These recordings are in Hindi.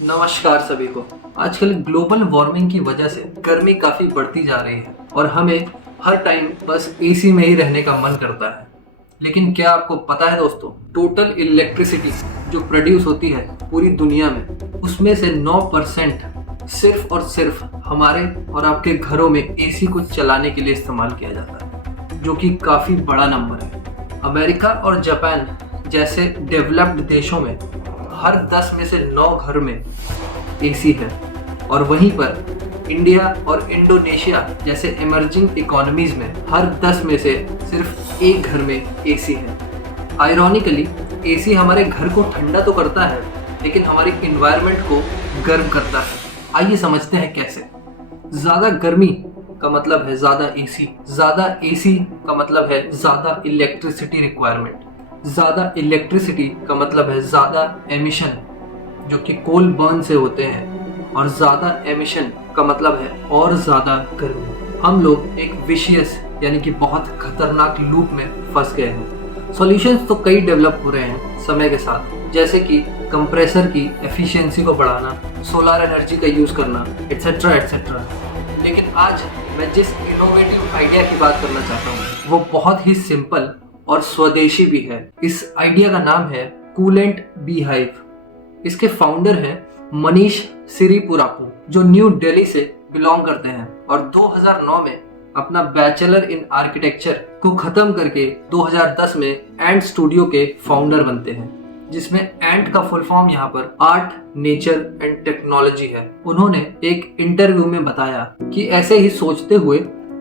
नमस्कार सभी को। आजकल ग्लोबल वार्मिंग की वजह से गर्मी काफ़ी बढ़ती जा रही है और हमें हर टाइम बस एसी में ही रहने का मन करता है। लेकिन क्या आपको पता है दोस्तों, टोटल इलेक्ट्रिसिटी जो प्रोड्यूस होती है पूरी दुनिया में, उसमें से 9% सिर्फ और सिर्फ हमारे और आपके घरों में एसी को चलाने के लिए इस्तेमाल किया जाता है, जो कि काफ़ी बड़ा नंबर है। अमेरिका और जापान जैसे डेवलप्ड देशों में हर 10 में से 9 घर में एसी है, और वहीं पर इंडिया और इंडोनेशिया जैसे इमर्जिंग इकोनॉमीज में हर 10 में से सिर्फ एक घर में एसी है। आयरॉनिकली एसी हमारे घर को ठंडा तो करता है, लेकिन हमारी इन्वायरमेंट को गर्म करता है। आइए समझते हैं कैसे। ज़्यादा गर्मी का मतलब है ज़्यादा एसी का मतलब है ज़्यादा इलेक्ट्रिसिटी रिक्वायरमेंट, ज़्यादा इलेक्ट्रिसिटी का मतलब है ज़्यादा एमिशन जो कि कोल बर्न से होते हैं, और ज़्यादा एमिशन का मतलब है और ज़्यादा गर्मी। हम लोग एक विशियस यानी कि बहुत खतरनाक लूप में फंस गए हैं। सॉल्यूशंस तो कई डेवलप हो रहे हैं समय के साथ, जैसे कि कंप्रेसर की एफिशिएंसी को बढ़ाना, सोलर एनर्जी का यूज़ करना, एट्सेट्रा एट्सेट्रा। लेकिन आज मैं जिस इनोवेटिव आइडिया की बात करना चाहता हूँ वो बहुत ही सिंपल और स्वदेशी भी है। इस आइडिया का नाम है कूलेंट बीहाइव। इसके फाउंडर हैं मनीष सिरीपुरापू, जो न्यू दिल्ली से बिलोंग करते हैं और 2009 में अपना बैचलर इन आर्किटेक्चर को खत्म करके 2010 में एंट स्टूडियो के फाउंडर बनते हैं, जिसमें एंट का फुल फॉर्म यहाँ पर आर्ट, नेचर एंड टेक्नोलॉजी है। उन्होंने एक इंटरव्यू में बताया कि ऐसे ही सोचते हुए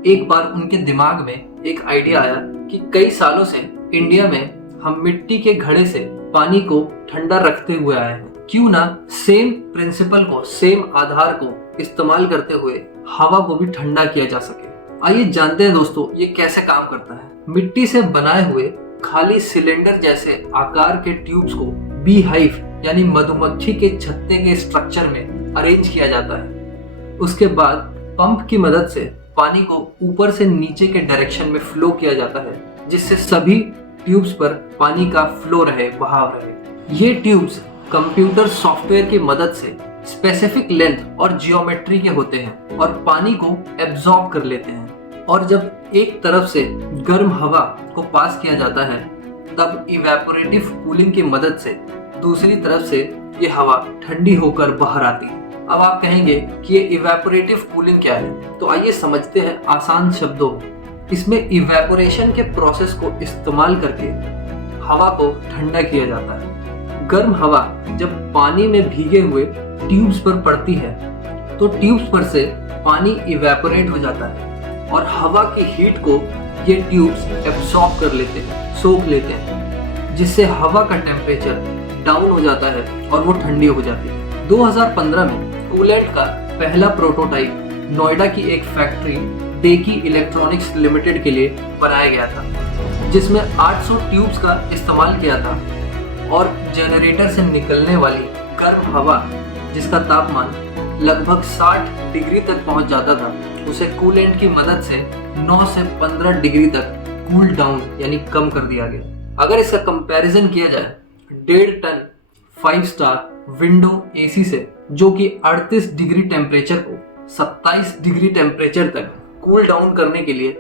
एक बार उनके दिमाग में एक आइडिया आया कि कई सालों से इंडिया में हम मिट्टी के घड़े से पानी को ठंडा रखते हुए आए हैं, क्यों ना सेम प्रिंसिपल को, सेम आधार को इस्तेमाल करते हुए हवा को भी ठंडा किया जा सके। आइए जानते हैं दोस्तों ये कैसे काम करता है। मिट्टी से बनाए हुए खाली सिलेंडर जैसे आकार के ट्यूब्स को बी हाइव यानी मधुमक्खी के छत्ते के स्ट्रक्चर में अरेंज किया जाता है। उसके बाद पंप की मदद से पानी को ऊपर से नीचे के डायरेक्शन में फ्लो किया जाता है, जिससे सभी ट्यूब्स पर पानी का फ्लो रहे, बहाव रहे। ये ट्यूब्स कंप्यूटर सॉफ्टवेयर की मदद से स्पेसिफिक लेंथ और जियोमेट्री के होते हैं और पानी को एब्जॉर्ब कर लेते हैं। और जब एक तरफ से गर्म हवा को पास किया जाता है, तब इवेपोरेटिव कूलिंग की मदद से दूसरी तरफ से ये हवा ठंडी होकर बाहर आती है। अब आप कहेंगे कि ये इवेपोरेटिव कूलिंग क्या है, तो आइए समझते हैं आसान शब्दों में। इसमें इवेपोरेशन के प्रोसेस को इस्तेमाल करके हवा को ठंडा किया जाता है। गर्म हवा जब पानी में भीगे हुए ट्यूब्स पर पड़ती है तो ट्यूब्स पर से पानी इवेपोरेट हो जाता है और हवा की हीट को ये ट्यूब्स एब्सॉर्ब कर लेते हैं, सोख लेते हैं, जिससे हवा का टेम्परेचर डाउन हो जाता है और वो ठंडी हो जाती है। 2015 में कूलेंट का पहला प्रोटोटाइप नोएडा की एक फैक्ट्री डेकी इलेक्ट्रॉनिक्स लिमिटेड के लिए बनाया गया था, जिसमें 800 ट्यूब्स का इस्तेमाल किया था और जनरेटर से निकलने वाली गर्म हवा, जिसका तापमान लगभग 60 डिग्री तक पहुंच जाता था, उसे कूलेंट की मदद से 9 से 15 डिग्री तक कूल डाउन यानी कम कर दिया गया। अगर इसका कंपैरिजन किया जाए 1.5 टन 5 स्टार विंडो एसी से, जो कि 38 डिग्री टेम्परेचर को 27 डिग्री टेम्परेचर तक कूल डाउन करने के लिए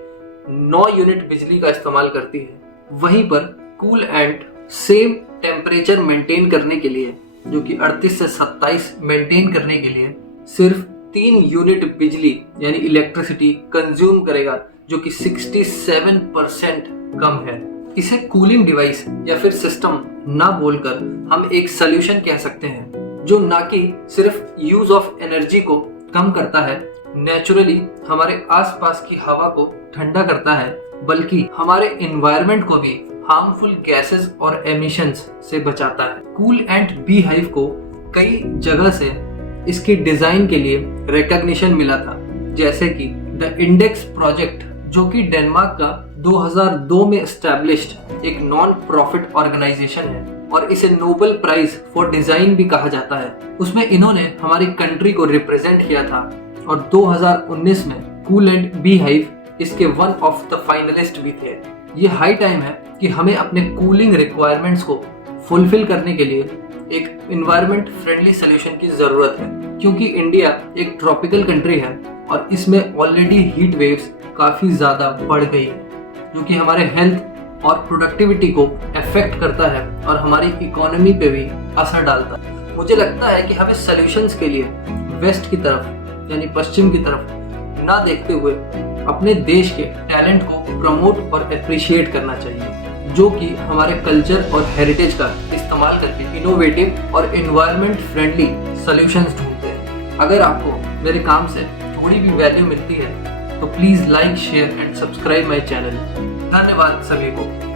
9 यूनिट बिजली का इस्तेमाल करती है, वहीं पर कूल एंट सेम टेम्परेचर मेंटेन करने के लिए, जो कि 38 से 27 मेंटेन करने के लिए सिर्फ 3 यूनिट बिजली यानी इलेक्ट्रिसिटी कंज्यूम करेगा, जो कि 67% कम है। इसे कूलिंग डिवाइस या फिर सिस्टम ना बोलकर हम एक सॉल्यूशन कह सकते हैं, जो ना कि सिर्फ यूज ऑफ एनर्जी को कम करता है, नेचुरली हमारे आसपास की हवा को ठंडा करता है, बल्कि हमारे एनवायरनमेंट को भी हार्मफुल गैसेस और एमिशंस से बचाता है। कूल एंट बी हाइव को कई जगह से इसके डिजाइन के लिए रिकॉग्निशन मिला था, जैसे कि द इंडेक्स प्रोजेक्ट, जो कि डेनमार्क का 2002 में एस्टैब्लिश्ड एक नॉन प्रॉफिट ऑर्गेनाइजेशन है और इसे नोबेल प्राइज फॉर डिजाइन भी कहा जाता है। उसमें इन्होंने हमारी कंट्री को रिप्रेजेंट किया था और 2019 में कूलेंट बी हाइव इसके वन ऑफ द फाइनलिस्ट भी थे। ये हाई टाइम है कि हमें अपने कूलिंग रिक्वायरमेंट्स को फुलफिल करने के लिए एक इन्वायरमेंट फ्रेंडली सोल्यूशन की ज़रूरत है, क्योंकि इंडिया एक ट्रॉपिकल कंट्री है और इसमें ऑलरेडी हीट वेव्स काफ़ी ज़्यादा बढ़ गई है, जो कि हमारे हेल्थ और प्रोडक्टिविटी को अफेक्ट करता है और हमारी इकोनॉमी पे भी असर डालता है। मुझे लगता है कि हमें सॉल्यूशंस के लिए वेस्ट की तरफ यानी पश्चिम की तरफ ना देखते हुए अपने देश के टैलेंट को प्रमोट और अप्रिशिएट करना चाहिए, जो कि हमारे कल्चर और हेरिटेज का इस्तेमाल करके इनोवेटिव और एनवायरनमेंट फ्रेंडली सॉल्यूशंस ढूंढते हैं। अगर आपको मेरे काम से थोड़ी भी वैल्यू मिलती है तो please like, share and subscribe my channel. धन्यवाद सभी को।